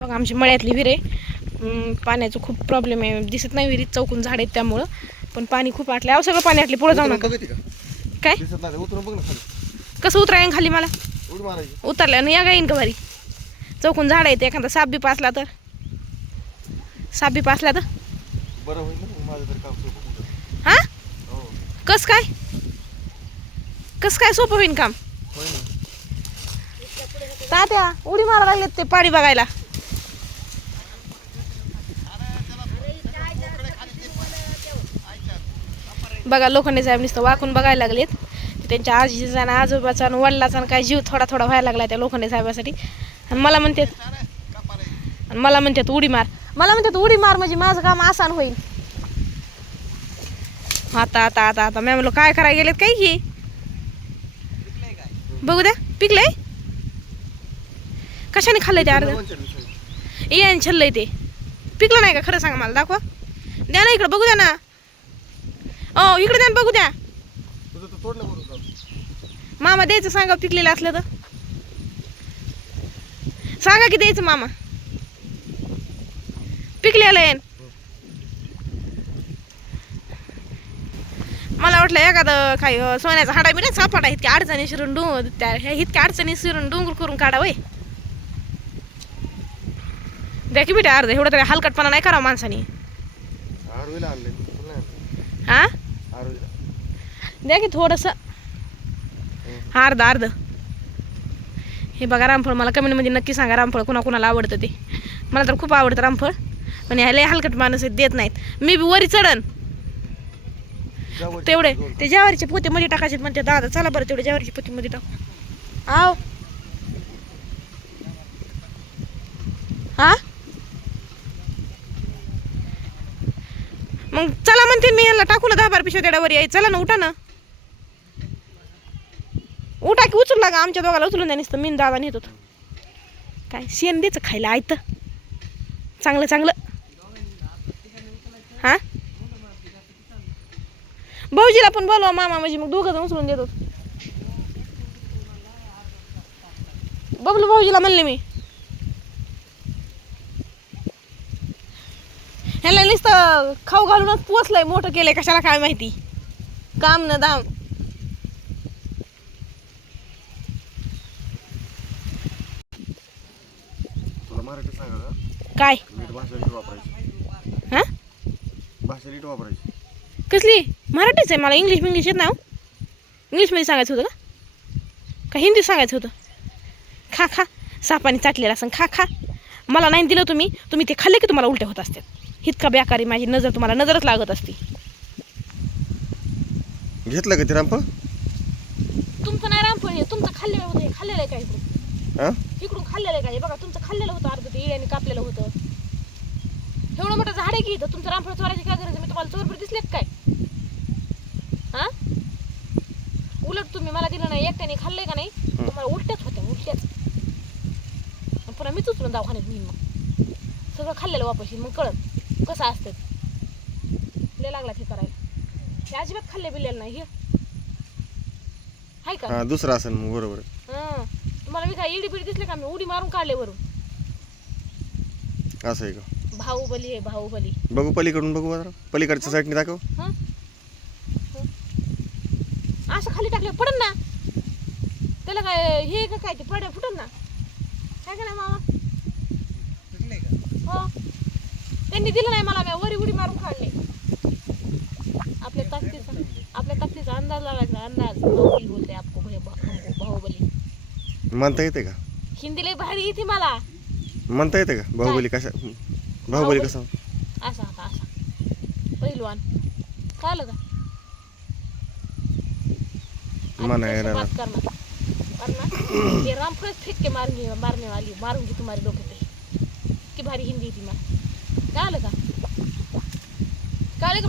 बघा आमची मळ्यातली विहीर आहे पाण्याचं खूप प्रॉब्लेम आहे. दिसत नाही विहिरीत चौकून झाड आहेत त्यामुळं. पण पाणी खूप आटले अहो सगळं पाणी आटले पुढे जाऊ नका. का? काय? कसं उतरायन खाली मला? उडी मारायची. उतरल्यानं या गाईन का भारी? चौकून झाड आहेत. एखादा साप बी पासला तर. साप बी पासला तर. हा? हो. कस काय? कस काय सोपं होईन काम? तात्या उडी मारा लागलेत ते पाणी बघायला. बघा लोखंडे साहेब नुसतं वाकून बघायला लागलेत. त्यांच्या आजीचा आणि आजोबाचा आणि वडिलाचा आणि काय जीव थोडा थोडा व्हायला लागला त्या लोखंडे साहेबासाठी. आणि मला म्हणतात आणि मला म्हणतात उडी मार. मला म्हणतात उडी मार म्हणजे माझं काम आसान होईल. आता आता आता आता. मी म्हणलो काय करायला गेलेत काय की बघू द्या पिकलंय? कशाने खाल्लंय ते अर्ध. याने छल्लंय ते. पिकलं नाही का? खरं सांगा मला दाखवा. द्या ना इकडं बघू द्या ना. ओ इकडे द्या ना बघू द्या. तुझं तर तोडलं बरोबर जाऊ. मामा द्यायचं सांगा पिकलेलं असलं तर. सांगा की द्यायचं मामा. पिकलेलं आहे. मला वाटलं एखादं काही अं, सोन्याचा हाडा बिडा सापडा इतक्या अडचणी शिरून डोंगर त्या ह्या इतक्या अडचणी शिरून डोंगर करून काढा वय. द्या की बेटा अर्ध एवढं तरी हलकटपणा नाही करावं माणसाने. आरवीला आणलंय तुला नाही आणलं. हा? द्या की थोडंसं. अर्ध अर्ध हे बघा रामफळ मला कमेंटमध्ये नक्की सांगा रामफळ कुणा कुणाला आवडतं ते. मला तर खूप आवडतं रामफळ पण ह्याला हलकट माणूस देत नाहीत. मी बी वरी चढन. तेवढे. ते ज्वारीचे पोते मध्ये टाकायचे म्हणते दादा चला बरं तेवढे ज्वारीचे पोते मध्ये टाकू. आव. हा? मग चला म्हणते मी यांना टाकू ना दहा बार पिशव्या तेवढ्यावर याय चला ना उठा ना. उठा की उचलू लागा आमच्या दोघाला उचलून द्या नुसतं. मी दादा नेत. होतो काय शेण द्यायचं खायला आयतं. चांगलं चांगलं. हां? भाऊजीला पण बोलवा मामा म्हणजे मग दोघं जण उचलून देतो. बबलू भाऊजीला म्हणले मी ह्याला नुसतं खाऊ घालूनच पोचलंय मोठं केलंय कशाला काय माहिती? काम न दाम. तुला मराठी सांगा का? काय? नीट भाषा नीट वापरायची. हा? भाषा नीट वापरायची. कसली? मराठीच आहे मला इंग्लिश इंग्लिश येत नाही हो. इंग्लिशमध्ये सांगायचं होतं का? का हिंदीत सांगायचं होतं? खा खा. सापाने चाटलेला असं खा खा. मला नाही दिलं तुम्ही तुम्ही ते खाल्ले की तुम्हाला उलट्या होत असतात. इतका बेकारी माझी नजर तुम्हाला नजरच लागत असते. घेतलं का ते रामफळ? तुमचं नाही रामफळ हे तुमचं खाल्लेलं होतं हे खाल्लेलं आहे काय इकडून? हा? इकडून खाल्लेलं आहे काय बघा तुमचं खाल्लेलं होतं अर्ध ते इळ्याने कापलेलं होतं. एवढं मोठं झाड आहे की इथं? तुमचं रामफळ चोरायची काय गरज आहे? मी तुम्हाला चोरबर दिसले का काय? हा? उलट तुम्ही मला दिलं नाही एकट्याने खाल्लंय का नाही? तुम्हाला उलट्याच होत्या उलट्याच. आणि पुन्हा मीच उचलून दवाखान्यात नेईन मग. सगळं खाल्लेलं वापस येईन, मग कळत कसं असतं लय लागला हे करायला. हे अजिबात खाल्ले बिल्लेलं नाही हे. हाय का? हा दुसरा असेल मग बरोबर. हं. तुम्हाला मी काय इडी बिडी दिसले का? मी उडी मारून काढले वरून. असं आहे का? बाहुबली आहे बाहुबली. बघू पलीकडून बघू जरा पलीकडच्या साईडने दाखव. हं? असं खाली टाकलं पडन ना. त्याला काय हे का काय ते पड फुटन ना. काय का नाही मामा? हो. त्यांनी दिलं नाही मला मी वरी उडी मारून काढले आपल्या ताकदीचा आपल्या ताकदीचा अंदाज लागायचा अंदाज. बाहुबली बोलते आपको भय- हमको बाहुबली. म्हणता येते का? हिंदी लय भारी येते मला. म्हणता येते का? बाहुबली कशा बाहुबली कसं? असा आता असा. पहिलवान. कळलं का? येणार. बात फेंक के मारने मारने वाली मारूंगी तुम्हारे डोके पे की भारी हिंदी थी काय आलं का? कळलं का